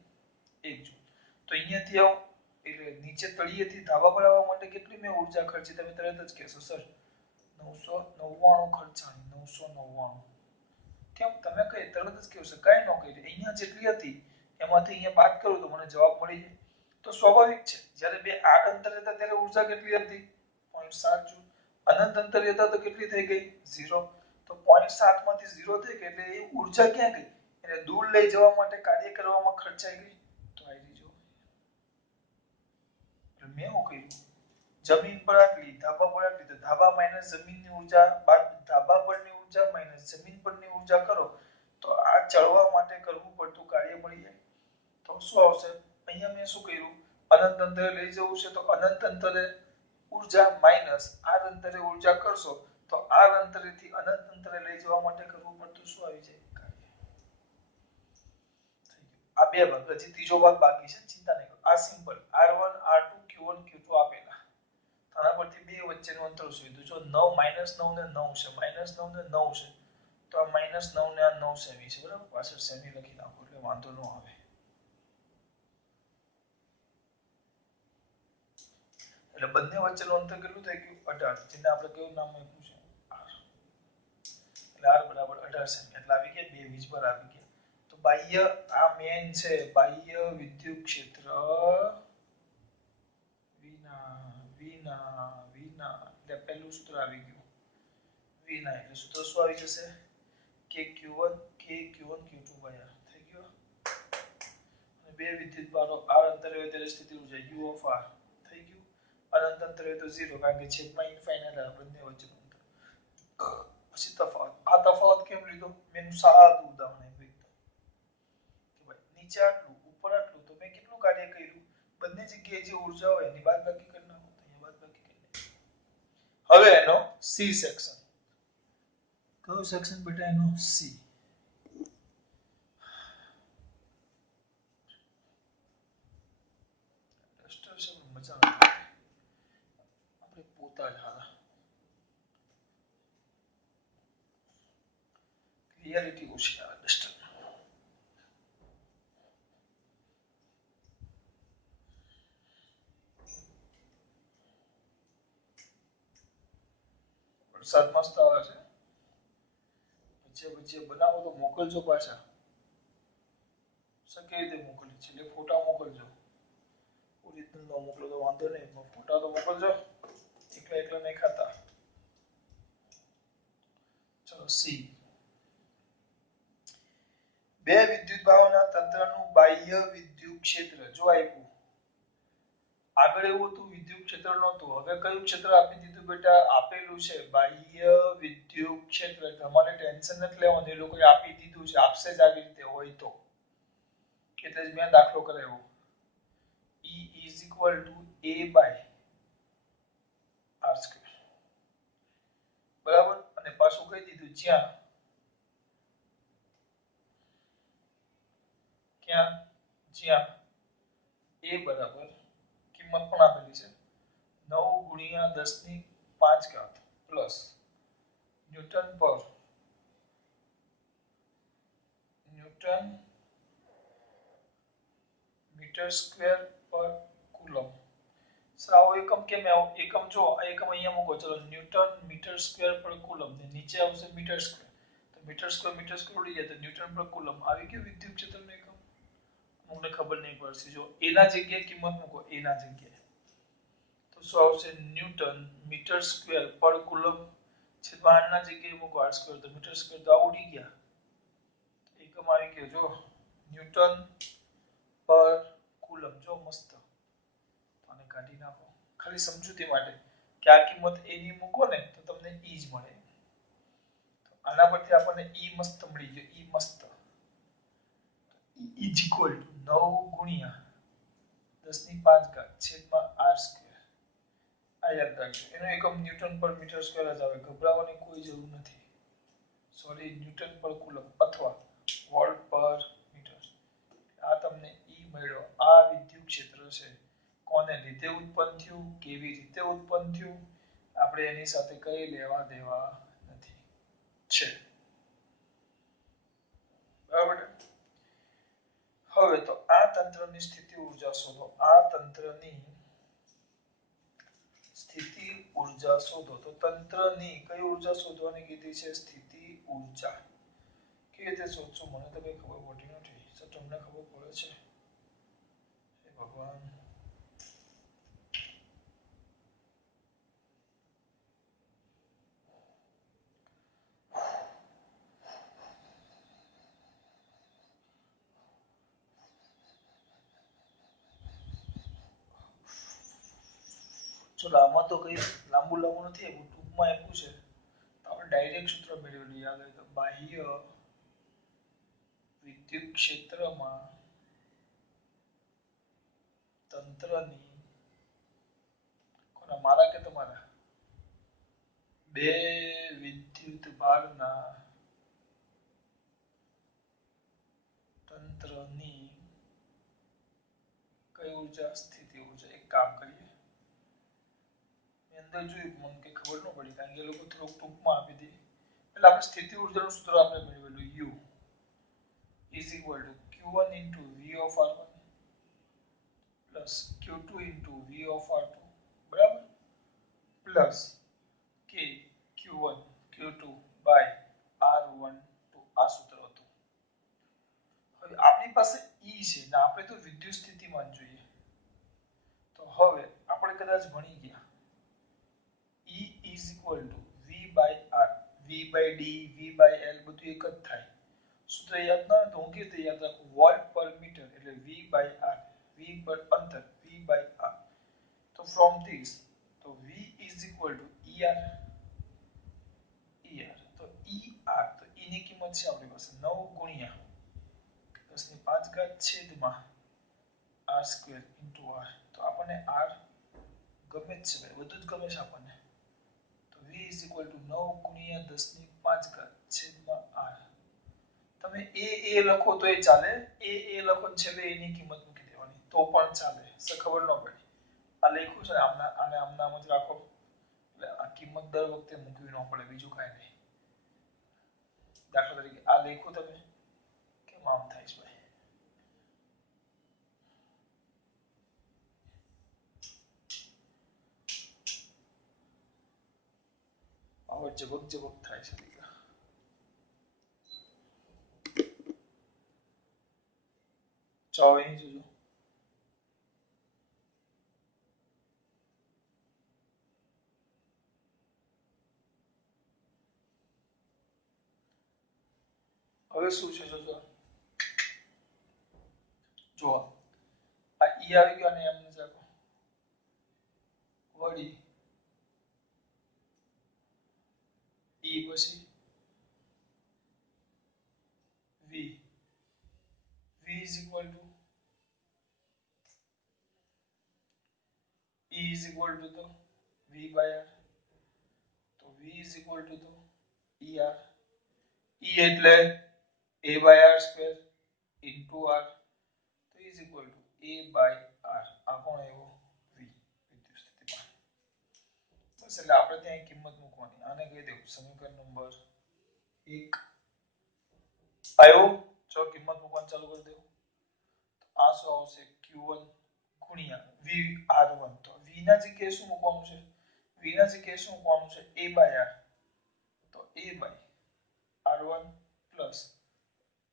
1 જૂલ. તો અહીંયાથી આવું એટલે નીચે તળિયેથી ધાબા પર આવવા માટે કેટલી મેં ઉર્જા ખર્ચી? તમે તરત જ કહેશો સર 999 ખર્ચાણી. 999. કેમ? તમે કઈ તરત જ કહેશો કાંઈ ન કહી. અહીંયા જેટલી હતી એમાંથી અહીંયા બાદ કરું તો મને જવાબ મળી જાય. તો સ્વાભાવિક છે જ્યારે બે આડ અંતરે હતા ત્યારે ઉર્જા કેટલી હતી? 0.7 જૂલ. અનંત અંતરે હતા તો કેટલી થઈ ગઈ? 0. તો 0.7 માંથી 0 થઈ ગઈ એટલે એ ઉર્જા ક્યાં ગઈ? એને દૂર લઈ જવા માટે કાર્ય કરવામાં ખર્ચાઈ ગઈ. તો આ રીજો મેં શું કર્યું? જમીન પર આટલી, ધાબા પર આટલી, તો ધાબા માઈનસ જમીનની ઉર્જા બાદ ધાબા પરની ઉર્જા માઈનસ જમીન પરની ઉર્જા કરો તો આ ચડવા માટે કરવું પડતું કાર્ય મળી જાય. તો શું આવશે? અહીંયા મેં શું કર્યું? અનંત અંતરે લઈ જવું છે તો અનંત અંતરે ઉર્જા માઈનસ આ અંતરે ઉર્જા કરશો તો આ અંતરેથી અનંત અંતરે લઈ જવા માટે કરવું પડતું શું આવી જાય? આ બે ભાગ. હજી ત્રીજો ભાગ બાકી છે, ચિંતા નહીં કરો. આ simple R1 R2 Q1 Q2 આપેલા. આના પરથી બે વચ્ચેનું અંતર શોધ્યું. જો 9 -9 ને 9 છે, -9 ને 9 છે તો આ -9 ને આ 9 સેમી છે, બરાબર? પાછળ સેમી લખી નાખો એટલે વાંધો ન આવે. એટલે બંને વચ્ચેનું અંતર કેટલું થઈ ગયું? 18. જેને આપણે કેવું નામ આપ્યું છે? R. એટલે R બરાબર 18 સેમી. એટલે આવી ગયા બે વીજભાર આવી ગયા. તો બાહ્ય આ મેન છે બાહ્ય વિદ્યુત ક્ષેત્ર વિના એટલે પહેલું સૂત્ર આવી ગયું વિના. એટલે સૂત્ર શું આવી જશે? KQ1 Q2 R થઈ ગયો. અને બે વિદ્યુતભારો r અંતરે હોય ત્યારે સ્થિતિ ઊર્જા U of r થઈ ગયું. અનંત અંતરે હોય તો 0 કારણ કે છેદમાં ઇન્ફાઇનાઇટ આ બંને વચ્ચેનું અંતર. પછી તફાવત. આ તફાવત કેમ લીધો? મેં સાદું ઉદાહરણ આપ્યું કે ભાઈ નીચે આટલું ઉપર આટલું તો મેં કેટલું કાર્ય કર્યું? બંને જગ્યાએ જે ઉર્જા હોય એની બાદબાકી કરી નાખો. અહીંયા બાદબાકી કરી નાખો. હવે એનો સી સેક્શન. કયો સેક્શન બેટા? એનો સી. ડસ્ટર છે મજા આવે. આપણે પોતા જ હારા. ક્લિયરિટી ઓછી આવે ડસ્ટર. વરસાદ મસ્ત આવે છે. વચ્ચે બનાવો તો મોકલજો પાછા. શક્ય રીતે મોકલી છેલ્લે ફોટા મોકલજો. ઓરિજિનલ નો મોકલો તો વાંધો નહીં, ફોટા તો મોકલજો. એકલા નહીં ખાતા. ચલો સી. બે વિદ્યુતભારોના તંત્રનું બાહ્ય વિદ્યુત ક્ષેત્ર જો આપ્યું. આગળ એવું હતું વિદ્યુત ક્ષેત્ર નહોતું. હવે કયું ક્ષેત્ર આપી દીધું બેટા? આપેલું છે બાહ્ય વિદ્યુત ક્ષેત્ર. તમારે ટેન્શન નથી લેવાનું, એ લોકોએ આપી દીધું છે. આપશે જ આવી રીતે હોય તો. એટલે જ મેં દાખલો કરાવ્યો. E is equal to A by R square. બરાબર? અને પાછું કહી દીધું જ્યાં A બરાબર કિંમત પણ આપેલી છે 9 × 10⁵ પ્લસ ન્યૂટન મીટર સ્ક્વેર પર કુલમ. આવો એકમ કેમ આવો? એકમ જો આ એકમ અહીંયા મૂકો. ચલો ન્યૂટન મીટર સ્ક્વેર પર કુલમ ને નીચે આવશે મીટર સ્ક્વેર. તો મીટર સ્ક્વેર ઉડી જાય તો ન્યૂટન પર કુલમ આવી ગયો વિદ્યુત ક્ષેત્રનો એકમ. અમને ખબર નહીં પડશે. જો એના જગ્યાએ કિંમત મૂકો. એના જગ્યાએ તો શું આવશે? ન્યૂટન મીટર સ્ક્વેર પર કુલમ છેદમાં r ના જગ્યાએ મૂકો r સ્ક્વેર તો મીટર સ્ક્વેર તો આ ઉડી ગયા. એકમ આવી ગયો જો ન્યૂટન પર કુલમ. જો મસ્ત. આને કાઢી નાખો ખાલી સમજૂતી માટે કે આ કિંમત a ની મૂકો ને તો તમને e જ મળે. આના પરથી આપણને e મસ્ત મળી ગયો. e મસ્ત E is equal to 9 × 10⁵ છેદમાં r સ્ક્વેર. આ યાદ રાખજો. એનો એકમ ન્યૂટન પર મીટર સ્ક્વેર જ આવે. ગભરાવાની કોઈ જરૂર નથી. સોરી, ન્યૂટન પર કુલમ અથવા વોલ્ટ પર મીટર. આ તમને ઈ મળ્યો. આ વિદ્યુત ક્ષેત્ર છે. કોને લીધે ઉત્પન્ન થયું, કેવી રીતે ઉત્પન્ન થયું, આપણે એની સાથે કઈ લેવા દેવા નથી છે. બરાબર. હવે તો આ તંત્રની સ્થિતિ ઊર્જા શોધો. આ તંત્રની સ્થિતિ ઊર્જા શોધો. તો તંત્રની કઈ ઊર્જા શોધવાની કીધી છે? સ્થિતિ ઊર્જા. કેવી રીતે શોધશું મને તો કઈ ખબર પડતી નથી. સર તમને ખબર પડે છે? હે ભગવાન. ચલો આમાં તો કઈ લાંબુ નથી આપ્યું, ટૂંકમાં આપ્યું છે. આપણે ડાયરેક્ટ સૂત્ર મેળવેલું યાદ હોય તો બાહ્ય વિદ્યુત ક્ષેત્રમાં તંત્રની કોના મારા કે તમારા બે વિદ્યુત ભારના તંત્રની કઈ ઊર્જા? સ્થિતિ ઊર્જા. એક કામ કરીએ, અંદર જોયું મને કઈ ખબર ન પડી કારણ કે એ લોકો થોડુંક ટૂંકમાં આપી દે. એટલે આપણે સ્થિતિ ઊર્જાનું સૂત્ર આપણે મેળવેલું U is equal to Q1 into V of R1 plus Q2 into V of R2 બરાબર plus K Q1 Q2 by R12 આ સૂત્ર હતું. હવે આપણી પાસે E છે ને આપણે તો વિદ્યુત સ્થિતિમાન જોઈએ. તો હવે આપણે કદાચ ભણી ગયા E is equal to V by R, V by D, V by L બધું એક જ થાય. સૂત્ર યાદ ના હોય તો હું કેવી રીતે યાદ રાખું? વોલ્ટ પર મીટર એટલે V by R, V પર અંતર V by R. તો from this તો V is equal to ER. તો ER તો E ની કિંમત છે આપણી પાસે 9 ગુણ્યા 10 ની 5 ઘાત છેદમાં R સ્ક્વેર into R. તો આપણને R ગમે જ છે, બધું જ ગમે છે આપણને. તો V is equal to 9 ગુણ્યા 10 ની 5 ઘાત છેદમાં R. તમે એ લખો તો એ ચાલે, એ લખો છેલ્લે એની કિંમત મૂકી દેવાની તો પણ ચાલે. ખબર ન પડી આ લખ્યું છે આને આમ જ રાખો એટલે આ કિંમત દર વખતે મૂકવી ન પડે, બીજું કાંઈ નહીં. દાખલા તરીકે આ લખ્યું તમે કેમ આમ થાય છે ભાઈ? પાવર ઝબક ઝબક થાય છે. ચાલો અહીં જોજો. હવે શું છે જોજો. જો આ ઈ આવી ગયો અને એમને જાગો વળી ઈ પછી V is equal to E is equal to the V by R. તો V is equal to the ER. E એટલે A by R square into R. તો is equal to A by R. આ કોણ આવ્યો? V વિદ્યુત સ્થિતિમાન. બસ એટલે આપણે ત્યાં કિંમત મૂકવાની. આને કહી દેવું સમીકરણ નંબર 1. આવ્યો? ચલો કિંમત મૂકવાનું ચાલુ કરી દો. આ શું આવશે? Q1 ગુણ્યા VR1. તો V ના જગ્યાએ શું મૂકવાનું છે? V ના જગ્યાએ શું મૂકવાનું છે? A by R. તો A by R1 plus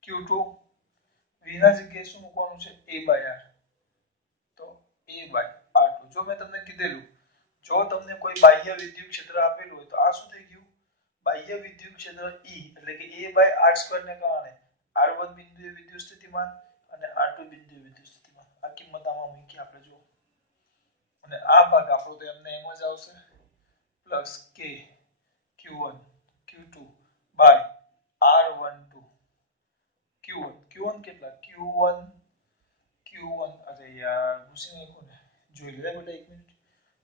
Q2 V ના જગ્યાએ શું મૂકવાનું છે? A by R. તો A by R2. જો મેં તમને કીધેલું જો તમને કોઈ બાહ્ય વિદ્યુત ક્ષેત્ર આપેલું હોય તો આ શું થઈ ગયું? બાહ્ય વિદ્યુત ક્ષેત્ર E એટલે કે A by R2 ને કારણે R1 બિંદુએ વિદ્યુત સ્થિતિમાન અને R2 બિંદુએ વિદ્યુત સ્થિતિમાન. આ કિંમત આમાં મૂકી આપણે જો. અને આ ભાગ આપણો તો એમને એમ જ આવશે plus K Q1 Q2 by R12 Q1 કેટલા? Q1 અરે યાર ભૂસી નાખ્યું ને. જોઈ લે બેટા એક મિનિટ.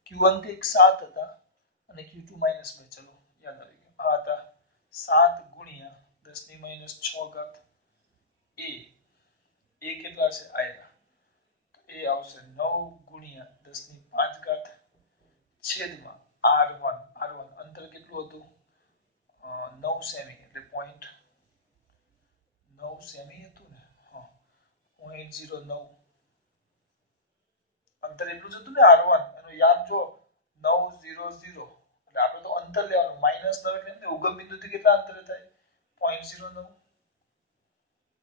Q1 કંઈક 7 હતા અને Q2 -2 ચલો યાદ આવી ગયું આ હતા 7 ગુણ્યા 10 ની -6 ઘાત એ કેટલા છે આયલા તો એ આવશે 9 ગુણ્યા 10 ની 5 ઘાત છેદમાં R1 અંતર કેટલું હતું 9 સેમી એટલે 0.9 સેમી હતું ને હા 0.09 અંતર એટલું જ હતું ને R1 એનું યામ જો 900 એટલે આપણે તો અંતર લેવાનું -9 એટલે એમને ઉગમ બિંદુથી કેટલા અંતરે થાય 0.09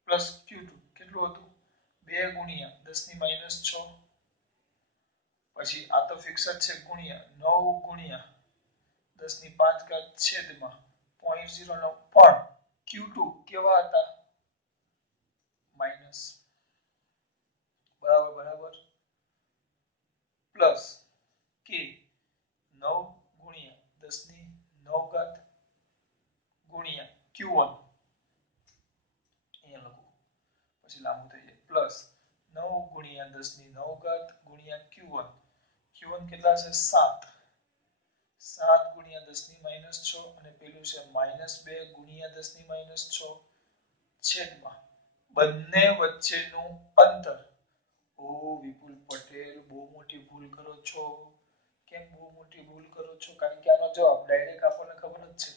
પ્લસ Q2 કેટલું હતું 2 ગુણ્યા 10 ની -6 પછી આ તો ફિક્સ જ છે ગુણ્યા 9 ગુણ્યા 10 ની 5 ઘાત છેદમાં 0.09 પણ Q2 કેવા હતા માઈનસ બરાબર પ્લસ કે 9 ગુણ્યા 10 ની 9 ઘાત ગુણ્યા Q1 અહીંયા લખો પછી લાંબુ થઈ જાય પ્લસ 9 ગુણ્યા 10 ની 9 ઘાત ગુણ્યા Q1 કેટલા છે 7 ગુણ્યા 10 ની -6 અને પેલું છે -2 ગુણ્યા 10 ની -6 છેદમાં બંને વચ્ચેનું અંતર ઓ વિપુલ પટેલ બહુ મોટી ભૂલ કરો છો કેમ બહુ મોટી ભૂલ કરો છો કારણ કે આનો જવાબ ડાયરેક્ટ આપણને ખબર જ છે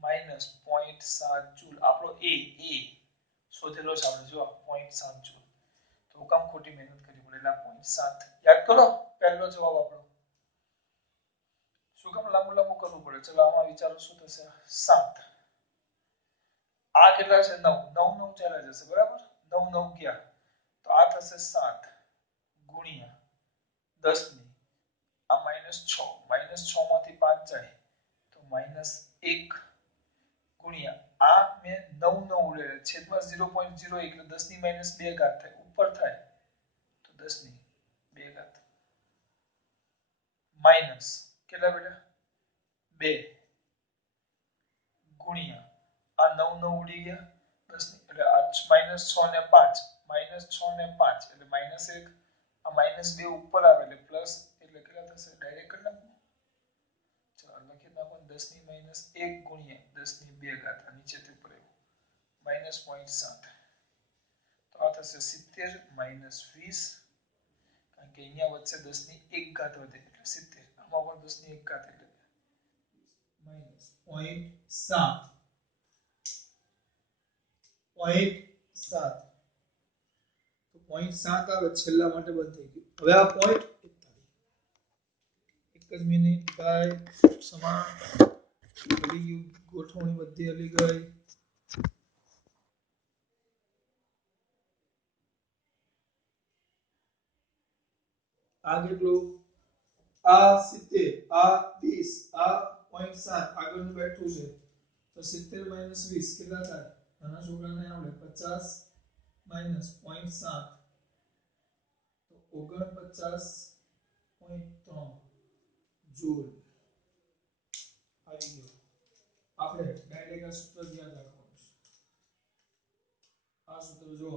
-0.7 જૂલ આપણો એ શોધેલો છે આપણે જો 0.7 જૂલ તો કામ ખોટી મહેનત કરી પડે એટલે 0.7 યાદ કરો પહેલો જવાબ આપણો શું કામ લાંબુ કરવું પડે ચલો આમાં વિચારો શું થશે 7 આ કેટલા છે 9 9 ચાલ્યા જશે બરાબર 9 9 ગયા તો આ થશે 7 ગુણ્યા 10 ની આ -6 -6 માંથી 5 જાય તો -1 ગુણ્યા આ મેં 9 9 ઉડેલા છેદમાં 0.01 એટલે 10 ની -2 ઘાત થાય ઉપર થાય તો 10 ની 2 ઘાત માઈનસ કેટલા બેટા 2 ગુણ્યા આ 9 9 ઉડી ગયા 10 એટલે આ -6 ને 5 -6 ને 5 એટલે -1 આ -2 ઉપર આવે એટલે પ્લસ એટલે કેટલા થશે ડાયરેક્ટ કરી નાખો ચાલો લખી નાખો 10 ની -1 ગુણ્યા 10 ની 2 ઘાત આ નીચેથી ઉપર આવ્યું -0.7 તો આ થશે 70 -20 કારણ કે અહીંયા વચ્ચે 10 ની 1 ઘાત વધે એટલે 70 આમાં પણ 10 ની 1 ઘાત એટલે -0.7 0.7 તો 0.7 આવે છેલ્લા માટે બંધ થઈ ગયું હવે આ પોઈન્ટ એક જ મિનિટ બાય સમા હલી ગયું ગોઠવણી બધી હલી ગઈ આ કેટલું આ 70 આ 20 આ 0.7 આગળનું બેઠું છે તો 70 20 કેટલા થાય નાના છોકરાને આવડે 50 -0.7 તો 49.3 જૂલ આવી ગયો આપણે ડાયરેક્ટ આ સૂત્ર યાદ રાખવાનું છે આ સૂત્ર જો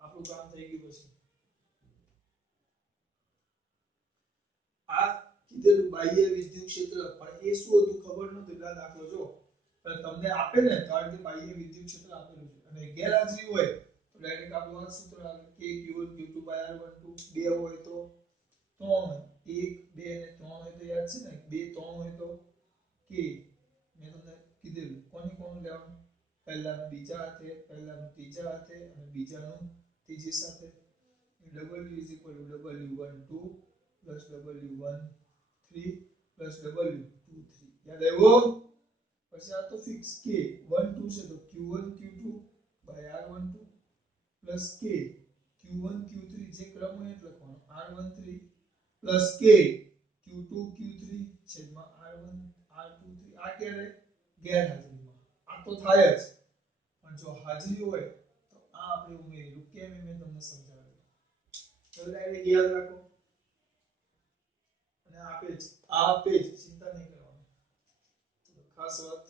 આપણું કામ થઈ ગયું પછી આ કીધેલું બાહ્ય વિદ્યુત ક્ષેત્ર પણ એ શું હતું ખબર નહોતું એટલે દાખલો જો તમને આપે ને તો આ રીતે બાહ્ય વિદ્યુત ક્ષેત્ર આપેલું છે અને ગેરહાજરી હોય તો ડાયરેક્ટ આપણું આ સૂત્ર આવે k q1 q2 r12 બે હોય તો 3 1 2 અને 3 હોય તો યાદ છે ને 2 3 હોય તો k મેં તમને કીધેલું કોનું લેવાનું પહેલાનું બીજા હાથે પહેલાનું ત્રીજા હાથે અને બીજાનું ત્રીજી સાથે w w12 plus W13 plus W23 યાદ આવ્યું પછી આ તો ફિક્સ k 1 2 છે તો q1 q2 by r12 plus k q1 q3 જે ક્રમ હોય એટલે લખવાનો r13 plus k q2 q3 છેદમાં r1 r23 આ ક્યારે ગેરહાજરીમાં આ તો થાય જ પણ જો હાજરી હોય તો આ આપણે ઉમેરેલું કેમ મેં તમને સમજાવ્યું તો ડાયરેક્ટ યાદ રાખો અને આપે જ ચિંતા નહીં કરવાની ખાસ વાત